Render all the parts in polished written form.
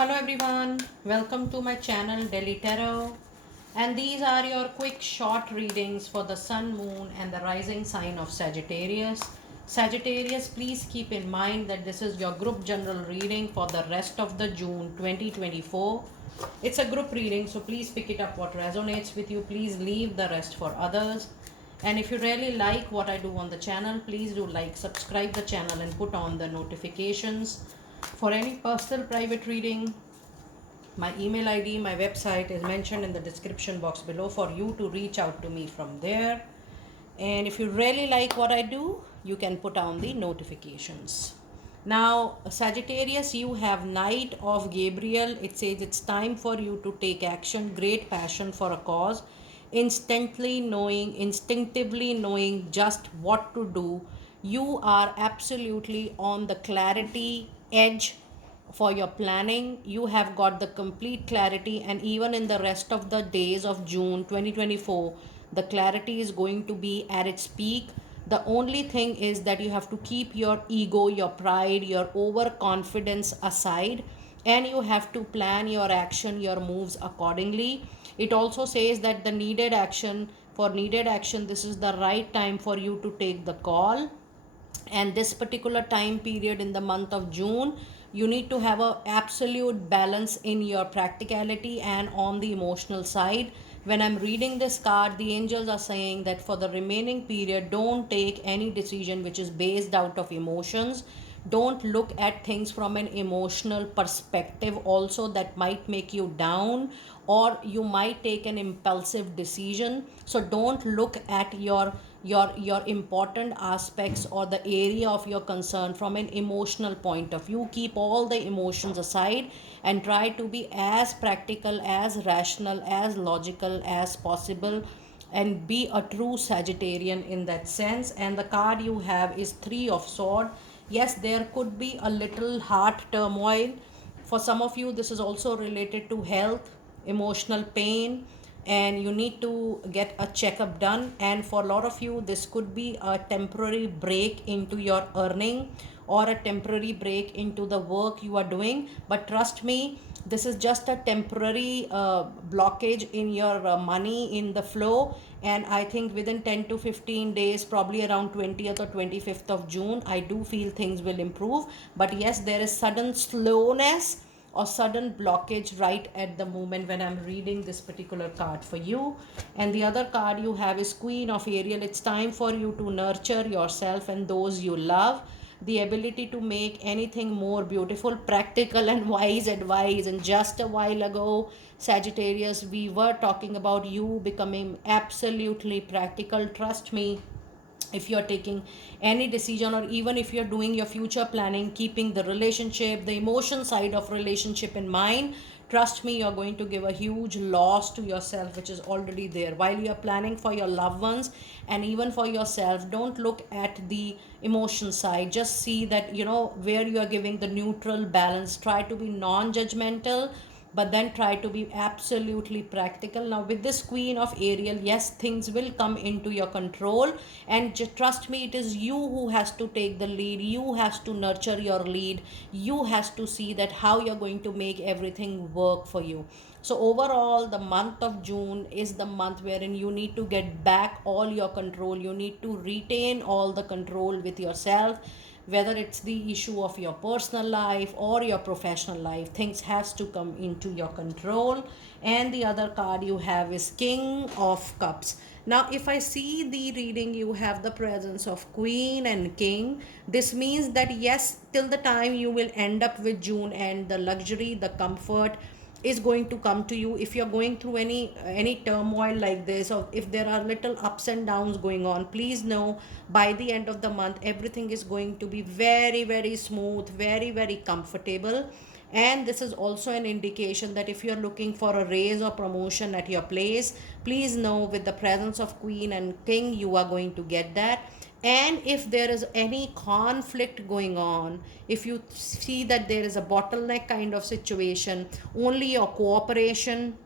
Hello everyone, welcome to my channel Delhi Tarot, and these are your quick short readings for the sun, moon and the rising sign of Sagittarius. Sagittarius, please keep in mind that this is your group general reading for the rest of the June 2024. It's a group reading, so please pick it up what resonates with you. Please leave the rest for others. And if you really like what I do on the channel, please do like, subscribe the channel and put on the notifications. For any personal private reading, my email ID, my website is mentioned in the description box below for you to reach out to me from there. And if you really like what I do, you can put on the notifications. Now, Sagittarius, you have Knight of Gabriel. It says it's time for you to take action, great passion for a cause, instinctively knowing just what to do. You are absolutely on the clarity edge for your planning. You have got the complete clarity, and even in the rest of the days of June 2024, the clarity is going to be at its peak. The only thing is that you have to keep your ego, your pride, your overconfidence aside, and you have to plan your action, your moves accordingly. It also says that needed action, this is the right time for you to take the call. And this particular time period in the month of June, you need to have a absolute balance in your practicality and on the emotional side. When I'm reading this card, the angels are saying that for the remaining period, don't take any decision which is based out of emotions. Don't look at things from an emotional perspective also, that might make you down, or you might take an impulsive decision. So don't look at your important aspects or the area of your concern from an emotional point of view. Keep all the emotions aside and try to be as practical, as rational, as logical as possible, and be a true Sagittarian in that sense. And the card you have is Three of Swords. Yes, there could be a little heart turmoil. For some of you, this is also related to health, emotional pain, and you need to get a checkup done. And for a lot of you, this could be a temporary break into your earning or a temporary break into the work you are doing. But trust me, this is just a temporary blockage in your money in the flow. And I think within 10 to 15 days, probably around 20th or 25th of June, I do feel things will improve. But yes, there is sudden slowness or sudden blockage right at the moment when I'm reading this particular card for you. And the other card you have is Queen of Ariel. It's time for you to nurture yourself and those you love. The ability to make anything more beautiful, practical and wise advice. And just a while ago, Sagittarius, we were talking about you becoming absolutely practical. Trust me, if you're taking any decision, or even if you're doing your future planning, keeping the relationship, the emotion side of relationship in mind, trust me, you're going to give a huge loss to yourself which is already there. While you're planning for your loved ones and even for yourself, don't look at the emotion side. Just see that, where you are giving the neutral balance. Try to be non-judgmental, but then try to be absolutely practical. Now, with this Queen of Ariel, yes, things will come into your control, and just trust me, it is you who has to take the lead. You has to nurture your lead. You has to see that how you're going to make everything work for you. So overall, the month of June is the month wherein you need to get back all your control. You need to retain all the control with yourself, whether it's the issue of your personal life or your professional life. Things has to come into your control. And the other card you have is King of Cups. Now, if I see the reading, you have the presence of Queen and King. This means that yes, till the time you will end up with June, and the luxury, the comfort is going to come to you. If you're going through any turmoil like this, or if there are little ups and downs going on, please know by the end of the month everything is going to be very, very smooth, very, very comfortable. And this is also an indication that if you're looking for a raise or promotion at your place, please know with the presence of Queen and King, you are going to get that. And if there is any conflict going on, if you see that there is a bottleneck kind of situation, only your cooperation,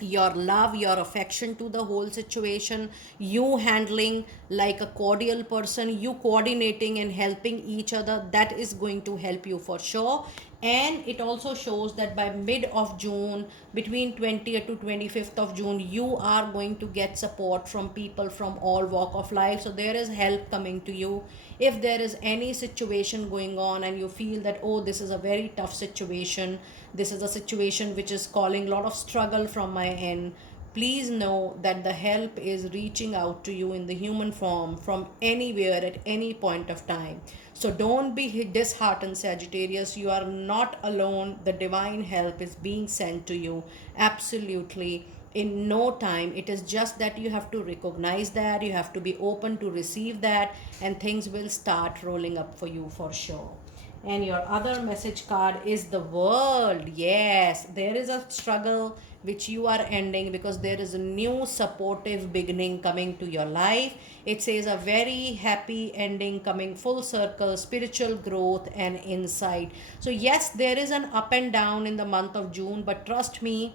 your love, your affection to the whole situation, you handling like a cordial person, you coordinating and helping each other, that is going to help you for sure. And it also shows that by mid of June, between 20th to 25th of June, you are going to get support from people from all walk of life. So there is help coming to you. If there is any situation going on and you feel that, oh, this is a very tough situation, this is a situation which is calling a lot of struggle from my end, please know that the help is reaching out to you in the human form from anywhere at any point of time. So don't be disheartened, Sagittarius. You are not alone. The divine help is being sent to you absolutely in no time. It is just that you have to recognize that, you have to be open to receive that, and things will start rolling up for you for sure. And your other message card is the world. Yes, there is a struggle which you are ending because there is a new supportive beginning coming to your life. It says a very happy ending coming full circle, spiritual growth and insight. So yes, there is an up and down in the month of June, but trust me,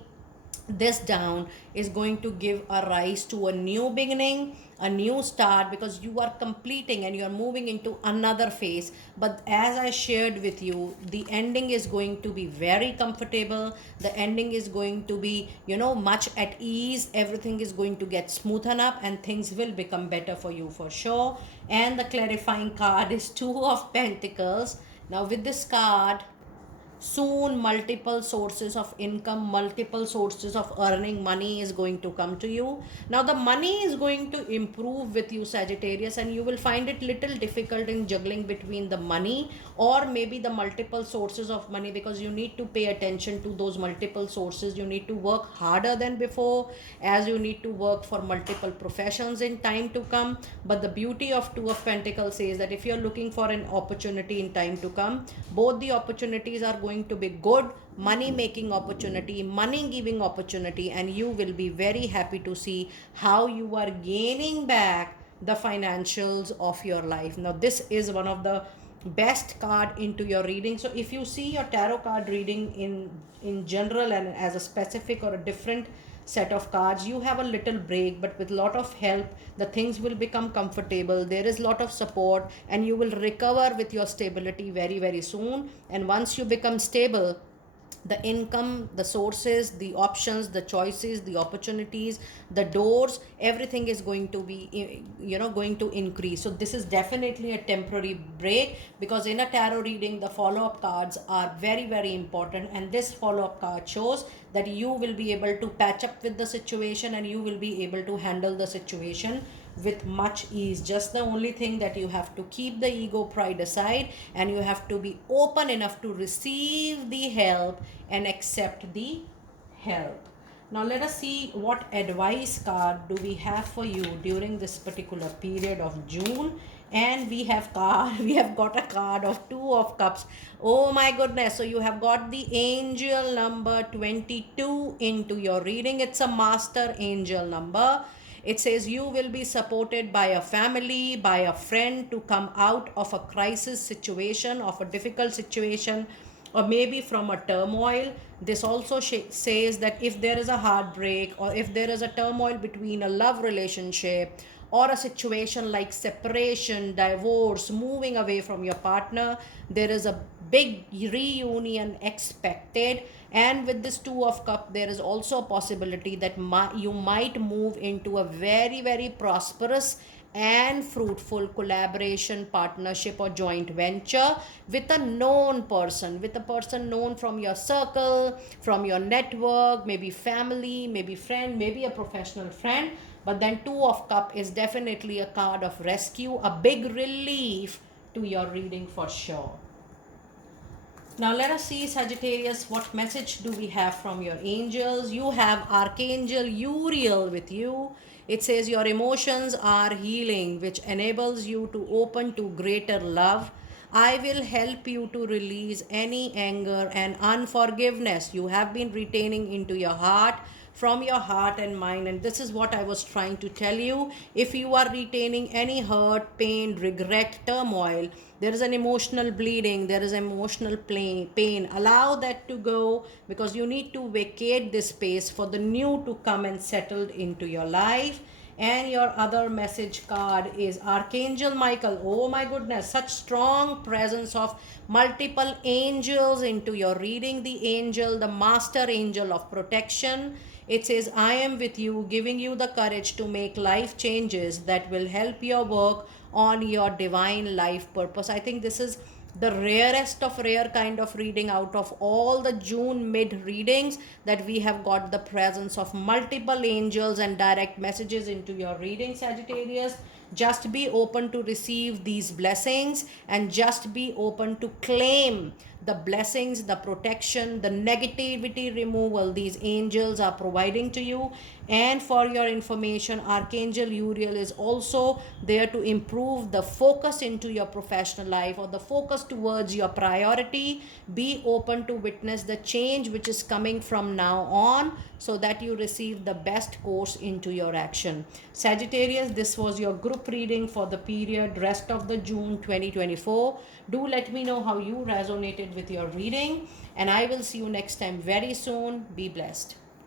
this down is going to give a rise to a new beginning, a new start, because you are completing and you are moving into another phase. But as I shared with you, the ending is going to be very comfortable. The ending is going to be, much at ease. Everything is going to get smoothened up and things will become better for you for sure. And the clarifying card is Two of Pentacles. Now with this card, soon multiple sources of income, multiple sources of earning money is going to come to you. Now the money is going to improve with you, Sagittarius, and you will find it little difficult in juggling between the money or maybe the multiple sources of money, because you need to pay attention to those multiple sources. You need to work harder than before, as you need to work for multiple professions in time to come. But the beauty of Two of Pentacles says that if you're looking for an opportunity in time to come, both the opportunities are going to be good, money making opportunity, money giving opportunity, and you will be very happy to see how you are gaining back the financials of your life. Now this is one of the best card into your reading. So if you see your tarot card reading in general and as a specific or a different set of cards, you have a little break, but with lot of help the things will become comfortable. There is lot of support and you will recover with your stability very very soon. And once you become stable, the income, the sources, the options, the choices, the opportunities, the doors, everything is going to be going to increase. So this is definitely a temporary break, because in a tarot reading the follow up cards are very very important, and this follow up card shows that you will be able to patch up with the situation and you will be able to handle the situation with much ease. Just the only thing that you have to keep the ego pride aside and you have to be open enough to receive the help and accept the help. Now let us see what advice card do we have for you during this particular period of June. And we have got a card of Two of Cups. Oh my goodness. So you have got the angel number 22 into your reading. It's a master angel number. It says you will be supported by a family, by a friend to come out of a crisis situation, of a difficult situation, or maybe from a turmoil. This also says that if there is a heartbreak or if there is a turmoil between a love relationship or a situation like separation, divorce, moving away from your partner, there is a big reunion expected. And with this Two of Cup, there is also a possibility that you might move into a very very prosperous and fruitful collaboration, partnership, or joint venture with a known person, with a person known from your circle, from your network, maybe family, maybe friend, maybe a professional friend. But then Two of Cup is definitely a card of rescue, a big relief to your reading for sure. Now let us see, Sagittarius, what message do we have from your angels? You have Archangel Uriel with you. It says your emotions are healing, which enables you to open to greater love. I will help you to release any anger and unforgiveness you have been retaining into your heart, from your heart and mind. And this is what I was trying to tell you. If you are retaining any hurt, pain, regret, turmoil, there is an emotional bleeding, there is emotional pain, allow that to go, because you need to vacate this space for the new to come and settle into your life. And your other message card is Archangel Michael. Oh my goodness, such strong presence of multiple angels into your reading. The angel, the master angel of protection. It says, I am with you, giving you the courage to make life changes that will help your work on your divine life purpose. I think this is the rarest of rare kind of reading out of all the June mid readings, that we have got the presence of multiple angels and direct messages into your reading, Sagittarius. Just be open to receive these blessings, and just be open to claim the blessings, the protection, the negativity removal these angels are providing to you. And for your information, Archangel Uriel is also there to improve the focus into your professional life, or the focus towards your priority. Be open to witness the change which is coming from now on, so that you receive the best course into your action. Sagittarius, this was your group reading for the period rest of the June 2024. Do let me know how you resonated with your reading, and I will see you next time very soon. Be blessed.